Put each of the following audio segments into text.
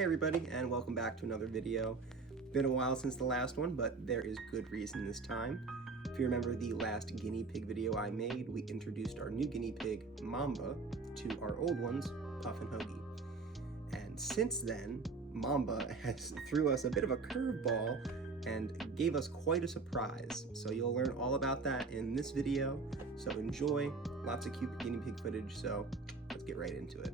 Hey everybody, and welcome back to another video. Been a while since the last one, but there is good reason this time. If you remember the last guinea pig video I made, we introduced our new guinea pig, Mamba, to our old ones, Puff and Hoagie. And since then, Mamba has threw us a bit of a curveball and gave us quite a surprise. So you'll learn all about that in this video, so enjoy. Lots of cute guinea pig footage, so let's get right into it.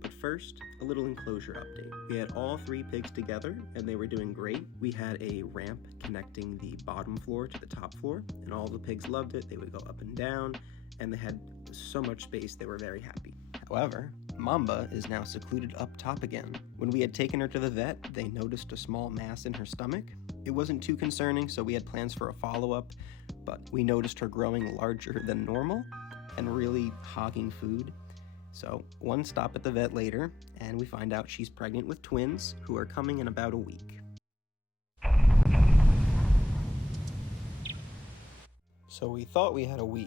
But first, a little enclosure update. We had all three pigs together, and they were doing great. We had a ramp connecting the bottom floor to the top floor, and all the pigs loved it. They would go up and down, and they had so much space, they were very happy. However, Mamba is now secluded up top again. When we had taken her to the vet, they noticed a small mass in her stomach. It wasn't too concerning, so we had plans for a follow-up, but we noticed her growing larger than normal and really hogging food. So, one stop at the vet later, and we find out she's pregnant with twins, who are coming in about a week. So we thought we had a week,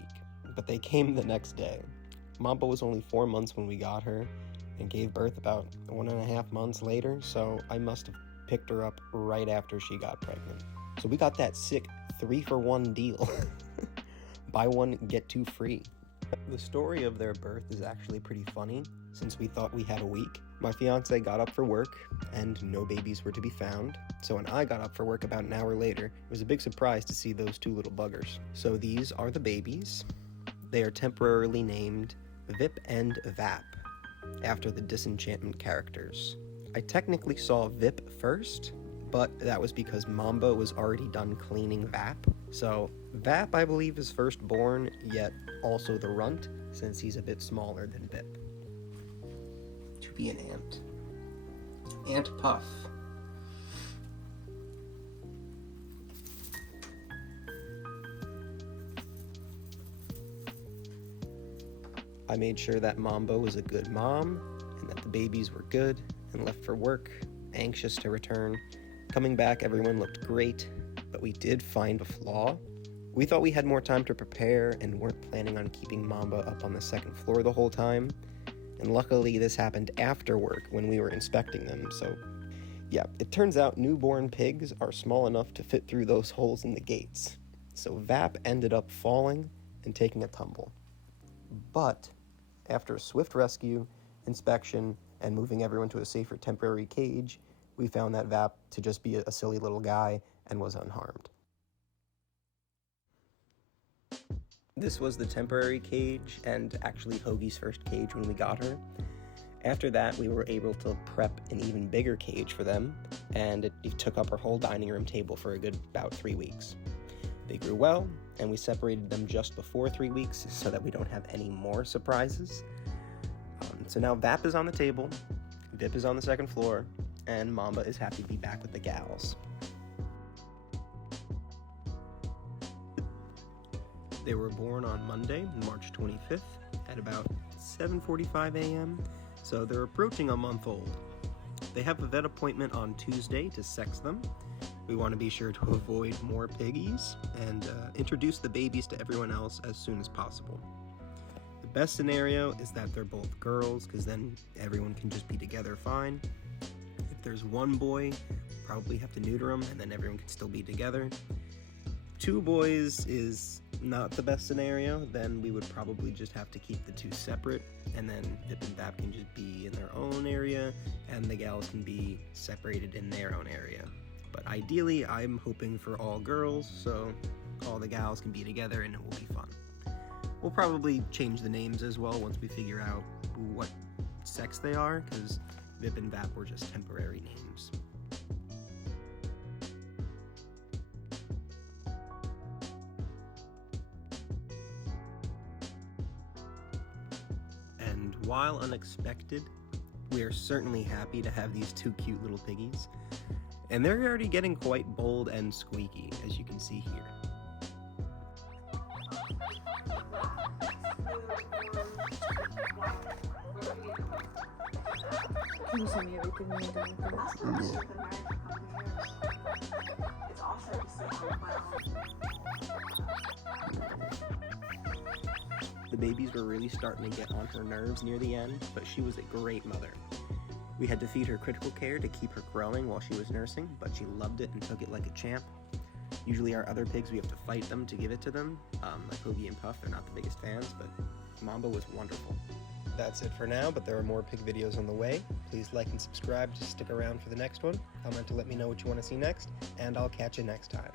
but they came the next day. Mamba was only 4 months when we got her, and gave birth about 1.5 months later, so I must have picked her up right after she got pregnant. So we got that sick 3-for-1 deal. Buy one, get two free. The story of their birth is actually pretty funny, since we thought we had a week. My fiance got up for work, and no babies were to be found. So when I got up for work about an hour later, it was a big surprise to see those two little buggers. So these are the babies. They are temporarily named Vip and Vap, after the Disenchantment characters. I technically saw Vip first, but that was because Mamba was already done cleaning Vap. So Vap, I believe, is firstborn, yet also the runt, since he's a bit smaller than Vip. To be an ant. Ant Puff. I made sure that Mamba was a good mom, and that the babies were good, and left for work, anxious to return. Coming back, everyone looked great, but we did find a flaw. We thought we had more time to prepare and weren't planning on keeping Mamba up on the second floor the whole time. And luckily this happened after work when we were inspecting them, so yeah, it turns out newborn pigs are small enough to fit through those holes in the gates. So Vap ended up falling and taking a tumble. But after a swift rescue, inspection, and moving everyone to a safer temporary cage, we found that Vap to just be a silly little guy and was unharmed. This was the temporary cage, and actually Hoagie's first cage when we got her. After that, we were able to prep an even bigger cage for them, and it took up our whole dining room table for a good about 3 weeks. They grew well, and we separated them just before 3 weeks so that we don't have any more surprises. So now Vap is on the table, Vip is on the second floor, and Mamba is happy to be back with the gals. They were born on Monday, March 25th, at about 7:45 a.m., so they're approaching a month old. They have a vet appointment on Tuesday to sex them. We want to be sure to avoid more piggies and introduce the babies to everyone else as soon as possible. The best scenario is that they're both girls, because then everyone can just be together fine. If there's one boy, probably have to neuter him, and then everyone can still be together. 2 boys is not the best scenario, then we would probably just have to keep the 2 separate, and then Vip and Vap can just be in their own area, and the gals can be separated in their own area. But ideally, I'm hoping for all girls, so all the gals can be together and it will be fun. We'll probably change the names as well once we figure out what sex they are, because Vip and Vap were just temporary names. And while unexpected, we are certainly happy to have these 2 cute little piggies. And they're already getting quite bold and squeaky, as you can see here. Can you send me everything when you're done with this? The babies were really starting to get on her nerves near the end, but she was a great mother. We had to feed her critical care to keep her growing while she was nursing, but she loved it and took it like a champ. Usually our other pigs, we have to fight them to give it to them. Like Hoagie and Puff, they're not the biggest fans, but Mamba was wonderful. That's it for now, but there are more pig videos on the way. Please like and subscribe to stick around for the next one. Comment to let me know what you want to see next, and I'll catch you next time.